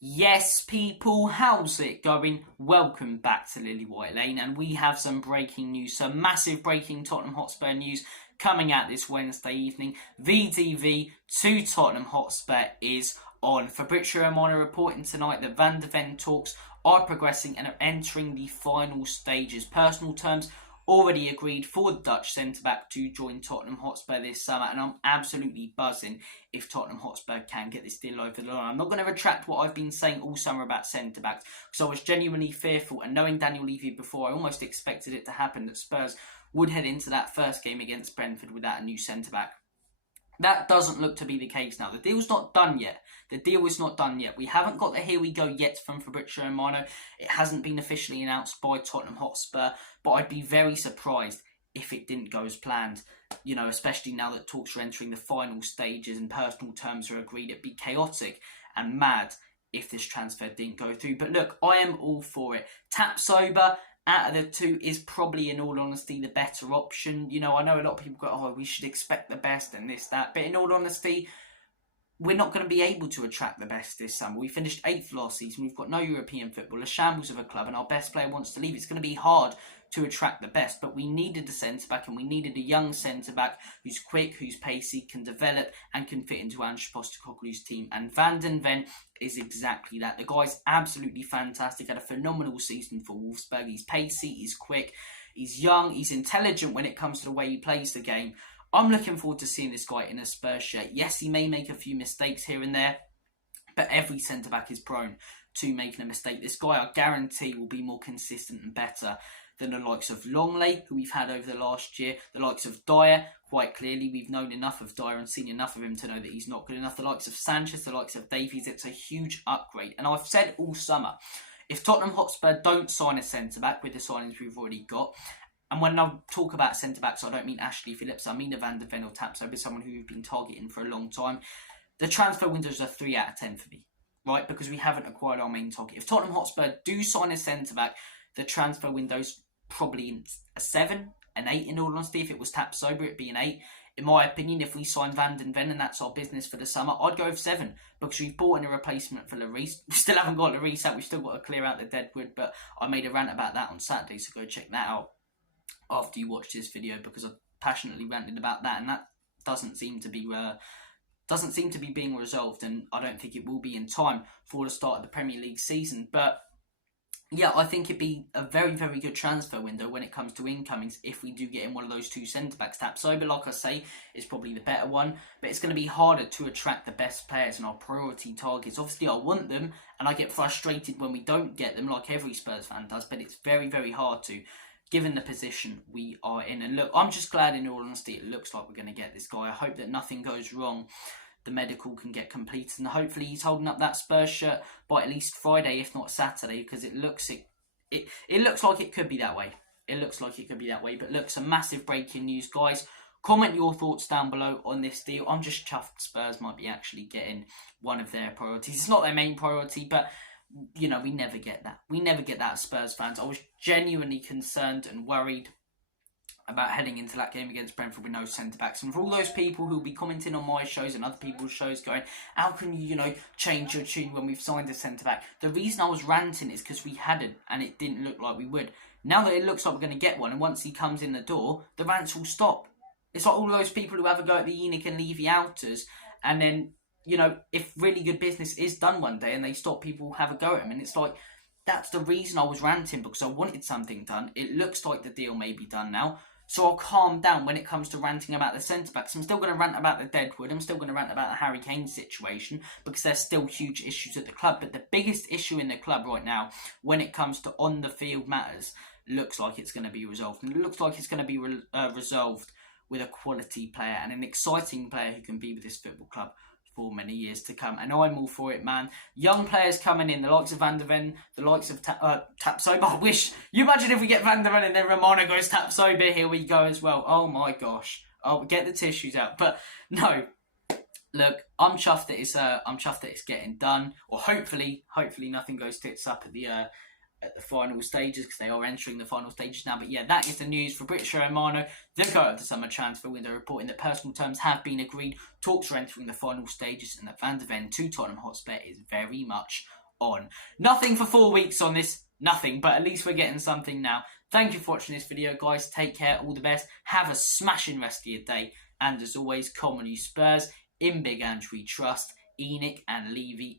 Yes, people, how's it going? Welcome back to Lily White Lane, and we have some breaking news, some massive breaking Tottenham Hotspur news coming out this Wednesday evening. VDV to Tottenham Hotspur is on. Fabrizio Romano reporting tonight that Van de Ven talks are progressing and are entering the final stages. Personal terms already agreed for the Dutch centre-back to join Tottenham Hotspur this summer, and I'm absolutely buzzing if Tottenham Hotspur can get this deal over the line. I'm not going to retract what I've been saying all summer about centre-backs, because I was genuinely fearful, and knowing Daniel Levy before, I almost expected it to happen, that Spurs would head into that first game against Brentford without a new centre-back. That doesn't look to be the case now. The deal's not done yet. The deal is not done yet. We haven't got the here we go yet from Fabrizio Romano. It hasn't been officially announced by Tottenham Hotspur, but I'd be very surprised if it didn't go as planned. You know, especially now that talks are entering the final stages and personal terms are agreed. It'd be chaotic and mad if this transfer didn't go through. But look, I am all for it. Tapsoba out of the two is probably, in all honesty, the better option. You know, I know a lot of people go, oh, we should expect the best and this, that. But in all honesty, we're not going to be able to attract the best this summer. We finished 8th last season. We've got no European football, a shambles of a club, and our best player wants to leave. It's going to be hard to attract the best, but we needed a centre-back, and we needed a young centre-back who's quick, who's pacey, can develop, and can fit into Ange Postecoglou's team. And Van de Ven is exactly that. The guy's absolutely fantastic, had a phenomenal season for Wolfsburg. He's pacey, he's quick, he's young, he's intelligent when it comes to the way he plays the game. I'm looking forward to seeing this guy in a Spurs shirt. Yes, he may make a few mistakes here and there, but every centre-back is prone to making a mistake. This guy, I guarantee, will be more consistent and better than the likes of Longley, who we've had over the last year. The likes of Dyer, quite clearly, we've known enough of Dyer and seen enough of him to know that he's not good enough. The likes of Sanchez, the likes of Davies, it's a huge upgrade. And I've said all summer, if Tottenham Hotspur don't sign a centre-back with the signings we've already got, and when I talk about centre-backs, I don't mean Ashley Phillips, I mean a Van de Ven or Tapsoba, someone who we've been targeting for a long time. The transfer window's a 3 out of 10 for me, right? Because we haven't acquired our main target. If Tottenham Hotspur do sign a centre-back, the transfer window's probably a 7, an 8 in all honesty. If it was Tapsoba, it'd be an 8. In my opinion, if we sign Van de Ven and that's our business for the summer, I'd go with 7, because we've bought in a replacement for Lloris. We still haven't got Lloris out, we've still got to clear out the deadwood, but I made a rant about that on Saturday, so go check that out after you watch this video, because I passionately ranted about that, and that doesn't seem to be being resolved, and I don't think it will be in time for the start of the Premier League season. But yeah, I think it'd be a very, very good transfer window when it comes to incomings if we do get in one of those two centre-backs. Tapsoba, like I say, is probably the better one, but it's going to be harder to attract the best players and our priority targets. Obviously, I want them, and I get frustrated when we don't get them, like every Spurs fan does, but it's very, very hard to, given the position we are in. And look, I'm just glad, in all honesty, it looks like we're going to get this guy. I hope that nothing goes wrong. The medical can get completed, and hopefully he's holding up that Spurs shirt by at least Friday, if not Saturday, because it looks like it could be that way. It looks like it could be that way. But look, some massive breaking news, guys. Comment your thoughts down below on this deal. I'm just chuffed Spurs might be actually getting one of their priorities. It's not their main priority, but you know, we never get that. We never get that as Spurs fans. I was genuinely concerned and worried about heading into that game against Brentford with no centre-backs. And for all those people who will be commenting on my shows and other people's shows going, how can you, change your tune when we've signed a centre-back? The reason I was ranting is because we hadn't, and it didn't look like we would. Now that it looks like we're going to get one, and once he comes in the door, the rants will stop. It's like all those people who have a go at the Enoch and Levy outers, and then, if really good business is done one day and they stop, people have a go at him. And it's like, that's the reason I was ranting, because I wanted something done. It looks like the deal may be done now. So I'll calm down when it comes to ranting about the centre-backs. I'm still going to rant about the deadwood. I'm still going to rant about the Harry Kane situation, because there's still huge issues at the club. But the biggest issue in the club right now, when it comes to on-the-field matters, looks like it's going to be resolved. And it looks like it's going to be resolved with a quality player and an exciting player who can be with this football club for many years to come. And I'm all for it, man. Young players coming in, the likes of Van de Ven, the likes of Tapsoba. I wish, you imagine if we get Van de Ven and then Romano goes Tapsoba, here we go as well. Oh my gosh. Oh, get the tissues out. But no, look, I'm chuffed that it's getting done, or hopefully nothing goes tits up at the final stages, because they are entering the final stages now. But yeah, that is the news. Fabrizio Romano, the go of the summer transfer window, reporting that personal terms have been agreed, talks are entering the final stages, and that Van de Ven to Tottenham Hotspur is very much on. Nothing for 4 weeks on this, nothing, but at least we're getting something now. Thank you for watching this video, guys. Take care, all the best. Have a smashing rest of your day. And as always, come on you Spurs. In Big Ange we trust. Enoch and Levy